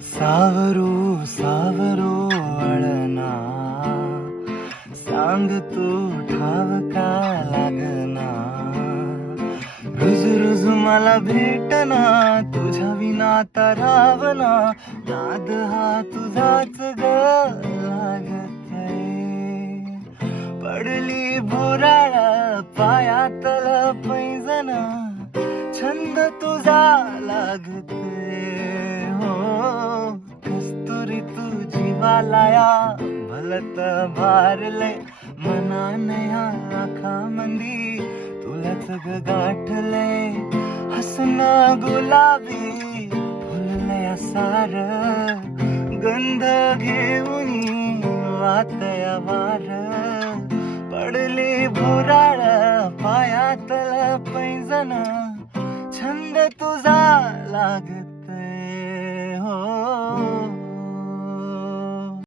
सावरू सावरू वळना, सांग तू ठाव का लागना. रुज रुज मला भेटना, तुझ्या विना तरावना. नाद हा तुझाच ग लागतय. पडली भुराळ पायातल पैंजण, छंद तुझा लागतोय. हो कस्तुरी तू जीवालाया, भलत भारलय मनानया आखामंदी. तुलाच ग गाठलय हसन गुलाबी, फुललया सार गंध घेऊनी वातया वार. पडले भुराळ पायातल पैंजण, छंद तुझा लाग